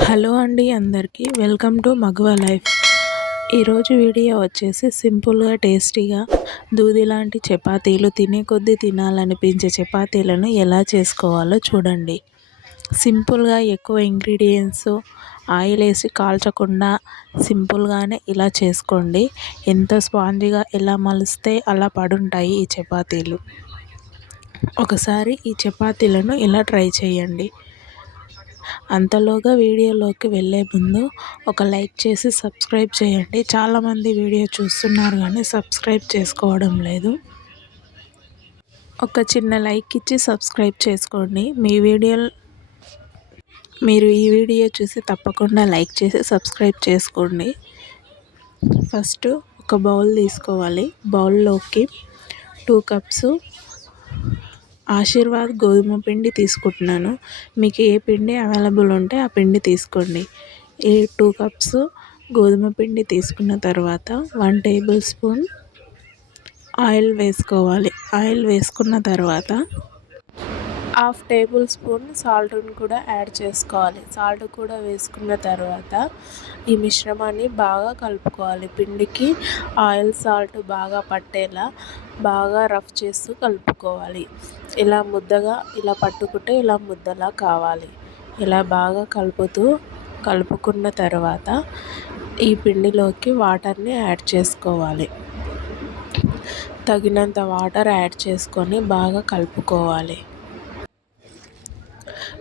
Hello అండి అందరికీ. Welcome to Maguva life. ఈరోజు వీడియో వచ్చేసి సింపుల్గా టేస్టీగా దూది లాంటి చపాతీలు తినే కొద్దీ తినాలనిపించే చపాతీలను ఎలా చేసుకోవాలో చూడండి. సింపుల్గా ఎక్కువ ఇంగ్రీడియంట్స్ ఆయిల్ వేసి కాల్చకుండా సింపుల్గానే ఇలా చేసుకోండి. ఎంత స్పాంజీగా ఎలా మలిస్తే అలా పడుంటాయి ఈ చపాతీలు. ఒకసారి ఈ చపాతీలను ఇలా ట్రై చేయండి. అంతలోగా వీడియోలోకి వెళ్ళే ముందు ఒక లైక్ చేసి సబ్స్క్రైబ్ చేయండి. చాలామంది వీడియో చూస్తున్నారు కానీ సబ్స్క్రైబ్ చేసుకోవడం లేదు. ఒక చిన్న లైక్ ఇచ్చి సబ్స్క్రైబ్ చేసుకోండి. మీ వీడియో మీరు ఈ వీడియో చూసి తప్పకుండా లైక్ చేసి సబ్స్క్రైబ్ చేసుకోండి. ఫస్ట్ ఒక బౌల్ తీసుకోవాలి. బౌల్లోకి టూ కప్స్ ఆశీర్వాద్ గోధుమ పిండి తీసుకుంటున్నాను. మీకు ఏ పిండి అవైలబుల్ ఉంటే ఆ పిండి తీసుకోండి. ఈ టూ కప్స్ గోధుమ పిండి తీసుకున్న తర్వాత వన్ టేబుల్ స్పూన్ ఆయిల్ వేసుకోవాలి. ఆయిల్ వేసుకున్న తర్వాత హాఫ్ టేబుల్ స్పూన్ సాల్ట్ని కూడా యాడ్ చేసుకోవాలి. సాల్ట్ కూడా వేసుకున్న తర్వాత ఈ మిశ్రమాన్ని బాగా కలుపుకోవాలి. పిండికి ఆయిల్ సాల్ట్ బాగా పట్టేలా బాగా రఫ్ చేస్తూ కలుపుకోవాలి. ఇలా ముద్దగా ఇలా పట్టుకుంటే ఇలా ముద్దలా కావాలి. ఇలా బాగా కలుపుతూ కలుపుకున్న తర్వాత ఈ పిండిలోకి వాటర్ని యాడ్ చేసుకోవాలి. తగినంత వాటర్ యాడ్ చేసుకొని బాగా కలుపుకోవాలి.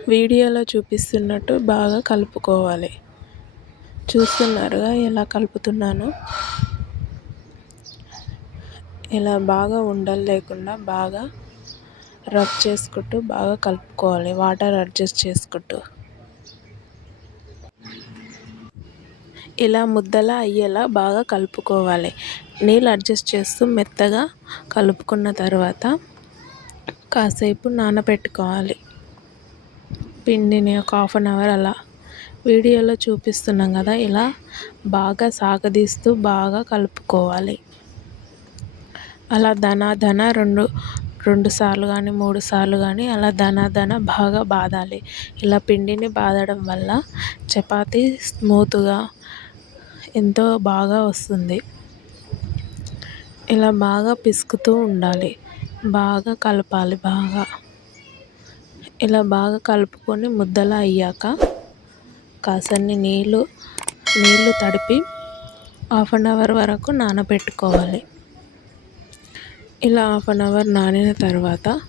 వీడియోలో చూపిస్తున్నట్టు బాగా కలుపుకోవాలి. చూస్తున్నారుగా ఎలా కలుపుతున్నాను. ఇలా బాగా ఉండలు లేకుండా బాగా రబ్ చేసుకుంటూ బాగా కలుపుకోవాలి. వాటర్ అడ్జస్ట్ చేసుకుంటూ. ఇలా ముద్దలా అయ్యేలా బాగా కలుపుకోవాలి. నీళ్ళు అడ్జస్ట్ చేస్తూ మెత్తగా కలుపుకున్న తర్వాత కాసేపు నానబెట్టుకోవాలి. పిండిని ఒక హాఫ్ అన్ అవర్ అలా వీడియోలో చూపిస్తున్నాం కదా ఇలా బాగా సాగదీస్తూ బాగా కలుపుకోవాలి. అలా ధన ధన రెండు రెండు సార్లు కానీ మూడు సార్లు కానీ అలా ధన ధన బాగా బాదాలి. ఇలా పిండిని బాదడం వల్ల చపాతీ స్మూత్గా ఎంతో బాగా వస్తుంది. ఇలా బాగా పిసుకుతూ ఉండాలి. బాగా కలపాలి బాగా. ఇలా బాగా కలుపుకొని ముద్దలా అయ్యాక కాసన్ని నీళ్ళు నీళ్ళు తడిపి హాఫ్ అన్ అవర్ వరకు నానబెట్టుకోవాలి. ఇలా హాఫ్ అన్ అవర్ నానిన తర్వాత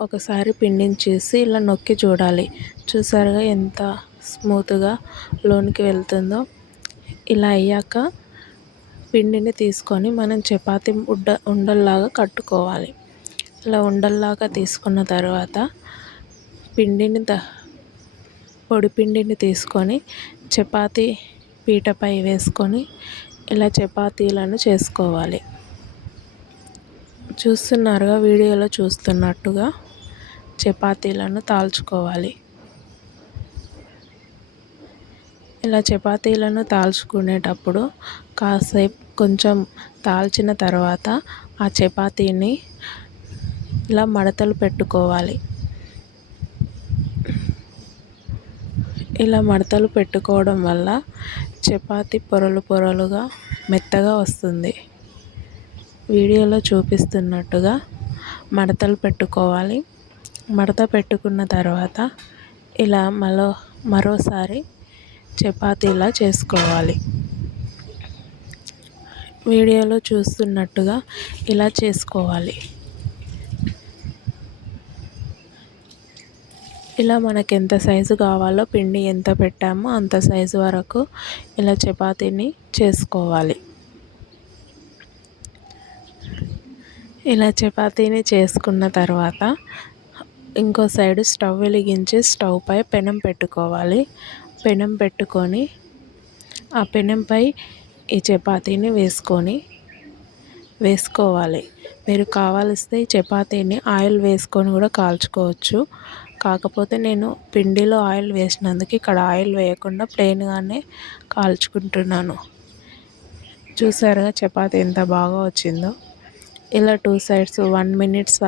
ఒకసారి పిండిని చేసి ఇలా నొక్కి చూడాలి. చూసారుగా ఎంత స్మూత్గా లోనికి వెళ్తుందో. ఇలా అయ్యాక పిండిని తీసుకొని మనం చపాతి ఉడ్డ ఉండల్లాగా కట్టుకోవాలి. ఇలా ఉండల్లాగా తీసుకున్న తర్వాత పిండిని ద పొడి పిండిని తీసుకొని చపాతీ పీటపై వేసుకొని ఇలా చపాతీలను చేసుకోవాలి. చూస్తున్నారుగా వీడియోలో చూస్తున్నట్టుగా చపాతీలను తాల్చుకోవాలి. ఇలా చపాతీలను తాల్చుకునేటప్పుడు కాసేపు కొంచెం తాల్చిన తర్వాత ఆ చపాతీని ఇలా మడతలు పెట్టుకోవాలి. ఇలా మడతలు పెట్టుకోవడం వల్ల చపాతి పొరలు పొరలుగా మెత్తగా వస్తుంది. వీడియోలో చూపిస్తున్నట్టుగా మడతలు పెట్టుకోవాలి. మడత పెట్టుకున్న తర్వాత ఇలా మరో మరోసారి చపాతీలా చేసుకోవాలి. వీడియోలో చూస్తున్నట్టుగా ఇలా చేసుకోవాలి. ఇలా మనకు ఎంత సైజు కావాలో పిండి ఎంత పెట్టామో అంత సైజు వరకు ఇలా చపాతీని చేసుకోవాలి. ఇలా చపాతీని చేసుకున్న తర్వాత ఇంకో సైడ్ స్టవ్ వెలిగించి స్టవ్ పై పెనం పెట్టుకోవాలి. పెనం పెట్టుకొని ఆ పెనంపై ఈ చపాతీని వేసుకొని వేసుకోవాలి. మీరు కావలిస్తే చపాతీని ఆయిల్ వేసుకొని కూడా కాల్చుకోవచ్చు. కాకపోతే నేను పిండిలో ఆయిల్ వేసినందుకు ఇక్కడ ఆయిల్ వేయకుండా ప్లెయిన్గానే కాల్చుకుంటున్నాను. చూసారుగా చపాతి ఎంత బాగా వచ్చిందో. ఇలా two sides one minutes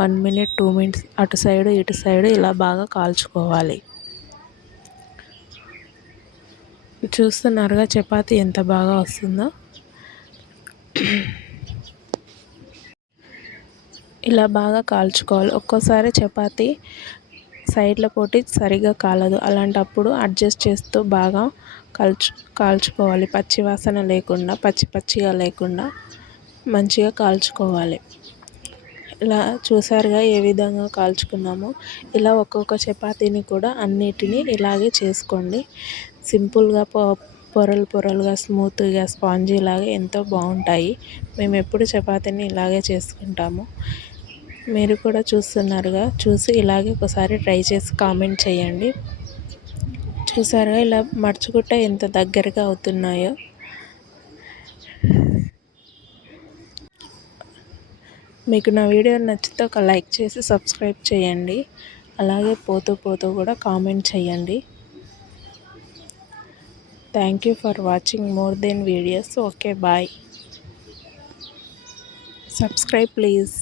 one minute two minutes అటు సైడు ఇటు సైడు ఇలా బాగా కాల్చుకోవాలి. చూస్తున్నారుగా చపాతి ఎంత బాగా వస్తుందో. ఇలా బాగా కాల్చుకోవాలి. ఒక్కోసారి చపాతి సైడ్ల పోటీ సరిగా కాలదు. అలాంటప్పుడు అడ్జస్ట్ చేస్తూ బాగా కాల్చు కాల్చుకోవాలి. పచ్చి వాసన లేకుండా పచ్చి పచ్చిగా లేకుండా మంచిగా కాల్చుకోవాలి. ఇలా చూసారుగా ఏ విధంగా కాల్చుకున్నామో? ఇలా ఒక్కొక్క చపాతీని కూడా అన్నిటినీ ఇలాగే చేసుకోండి. సింపుల్గా పొ పొరలు పొరలుగా స్మూత్గా స్పాంజీ లాగా ఎంతో బాగుంటాయి. మేము ఎప్పుడు చపాతీని ఇలాగే చేసుకుంటాము. మీరు కూడా చూస్తున్నారుగా. చూసి ఇలాగే ఒకసారి ట్రై చేసి కామెంట్ చేయండి. చూసారుగా ఇలా మడుచుకుంటే ఎంత దగ్గరగా అవుతున్నాయో. మీకు నా వీడియో నచ్చితే ఒక లైక్ చేసి సబ్స్క్రైబ్ చేయండి. అలాగే పోతూ పోతూ కూడా కామెంట్ చేయండి. Thank you for watching more then videos. Okay bye. Subscribe please.